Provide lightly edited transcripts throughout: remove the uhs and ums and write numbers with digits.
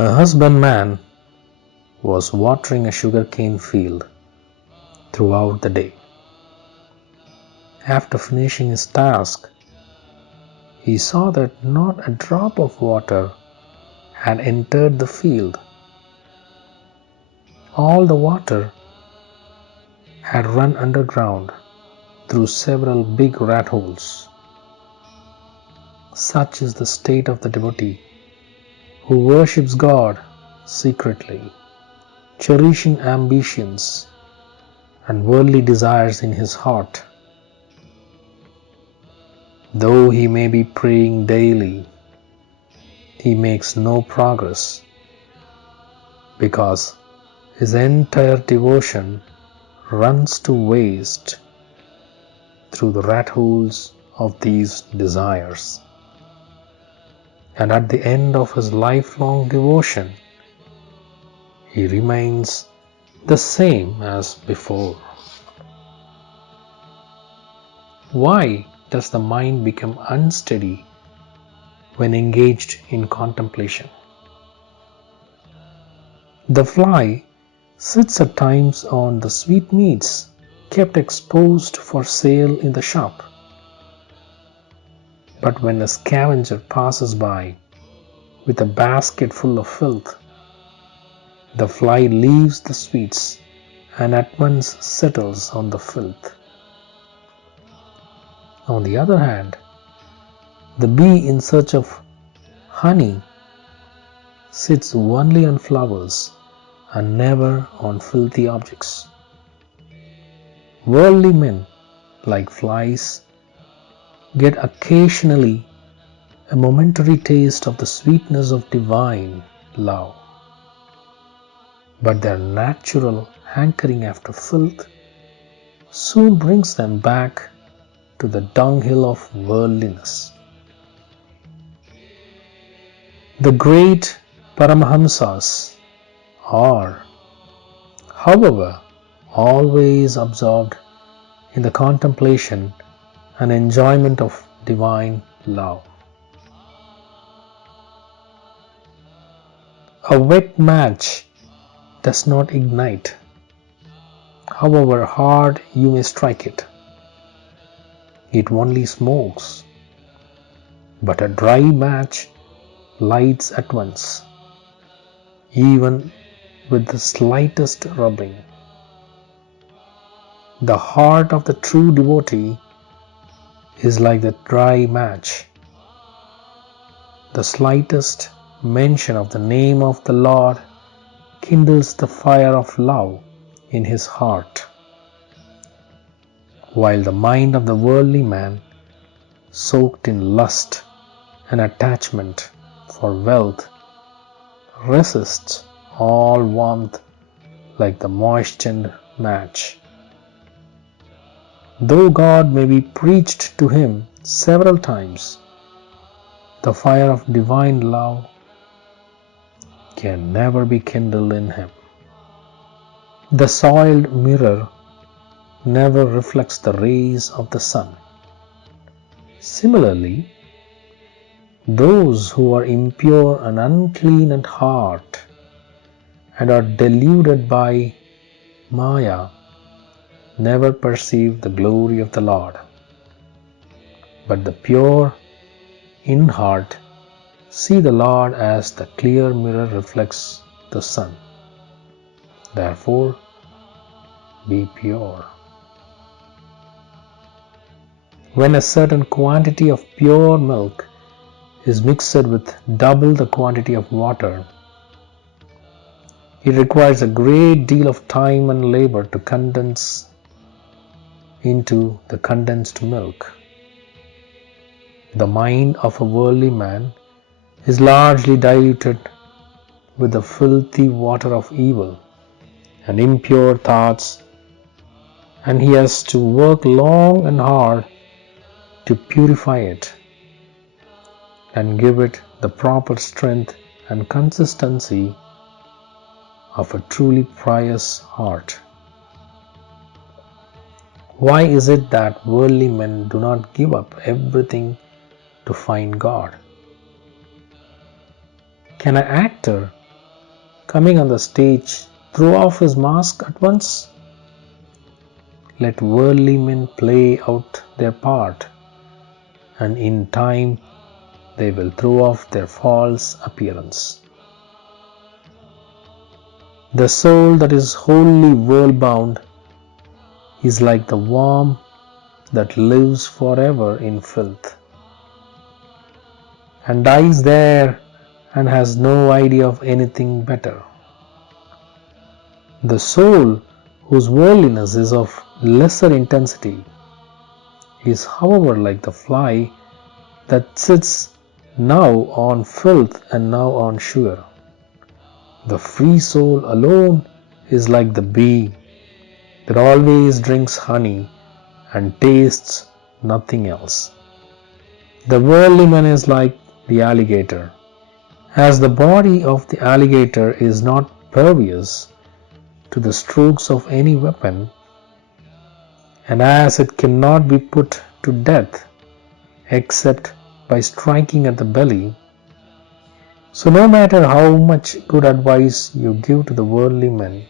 A husbandman was watering a sugarcane field throughout the day. After finishing his task, he saw that not a drop of water had entered the field. All the water had run underground through several big rat holes. Such is the state of the devotee who worships God secretly, cherishing ambitions and worldly desires in his heart. Though he may be praying daily, he makes no progress because his entire devotion runs to waste through the rat holes of these desires. And at the end of his lifelong devotion, he remains the same as before. Why does the mind become unsteady when engaged in contemplation? The fly sits at times on the sweetmeats kept exposed for sale in the shop. But when a scavenger passes by with a basket full of filth, the fly leaves the sweets and at once settles on the filth. On the other hand, the bee in search of honey sits only on flowers and never on filthy objects. Worldly men, like flies, get occasionally a momentary taste of the sweetness of divine love. But their natural hankering after filth soon brings them back to the dunghill of worldliness. The great Paramahamsas are, however, always absorbed in the contemplation and enjoyment of divine love. A wet match does not ignite, however hard you may strike it. It only smokes, but a dry match lights at once, even with the slightest rubbing. The heart of the true devotee is like the dry match. The slightest mention of the name of the Lord kindles the fire of love in his heart, while the mind of the worldly man, soaked in lust and attachment for wealth, resists all warmth like the moistened match. Though God may be preached to him several times, the fire of divine love can never be kindled in him. The soiled mirror never reflects the rays of the sun. Similarly, those who are impure and unclean at heart and are deluded by Maya never perceive the glory of the Lord. But the pure in heart see the Lord as the clear mirror reflects the sun. Therefore, be pure. When a certain quantity of pure milk is mixed with double the quantity of water, it requires a great deal of time and labor to condense into the condensed milk. The mind of a worldly man is largely diluted with the filthy water of evil and impure thoughts, and he has to work long and hard to purify it and give it the proper strength and consistency of a truly pious heart. Why is it that worldly men do not give up everything to find God? Can an actor coming on the stage, throw off his mask at once? Let worldly men play out their part, and in time they will throw off their false appearance. The soul that is wholly world-bound is like the worm that lives forever in filth, and dies there and has no idea of anything better. The soul whose worldliness is of lesser intensity is however like the fly that sits now on filth and now on sugar. The free soul alone is like the bee that always drinks honey and tastes nothing else. The worldly man is like the alligator. As the body of the alligator is not pervious to the strokes of any weapon, and as it cannot be put to death except by striking at the belly, so no matter how much good advice you give to the worldly man,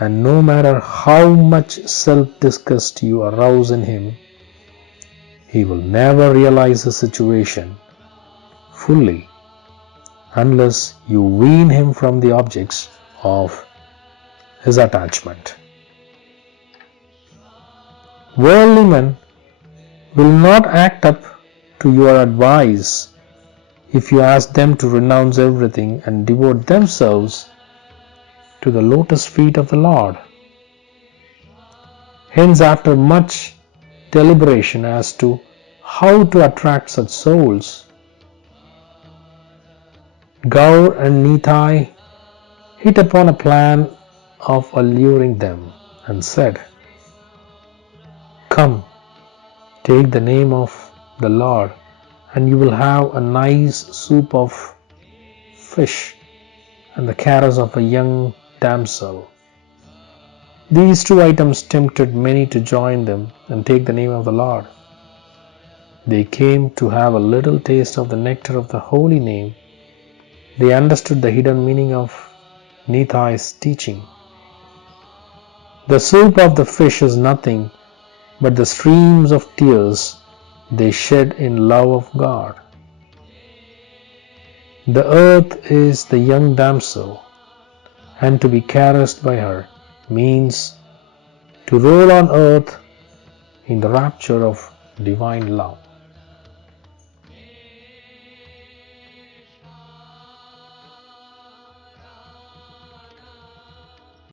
and no matter how much self-disgust you arouse in him, he will never realize the situation fully unless you wean him from the objects of his attachment. Worldly men will not act up to your advice if you ask them to renounce everything and devote themselves to the lotus feet of the Lord. Hence, after much deliberation as to how to attract such souls, Gaur and Nitai hit upon a plan of alluring them and said, "Come, take the name of the Lord, and you will have a nice soup of fish and the caress of a young damsel." These two items tempted many to join them and take the name of the Lord. They came to have a little taste of the nectar of the holy name. They understood the hidden meaning of Nithai's teaching. The soup of the fish is nothing but the streams of tears they shed in love of God. The earth is the young damsel, and to be caressed by her means to roll on earth in the rapture of divine love.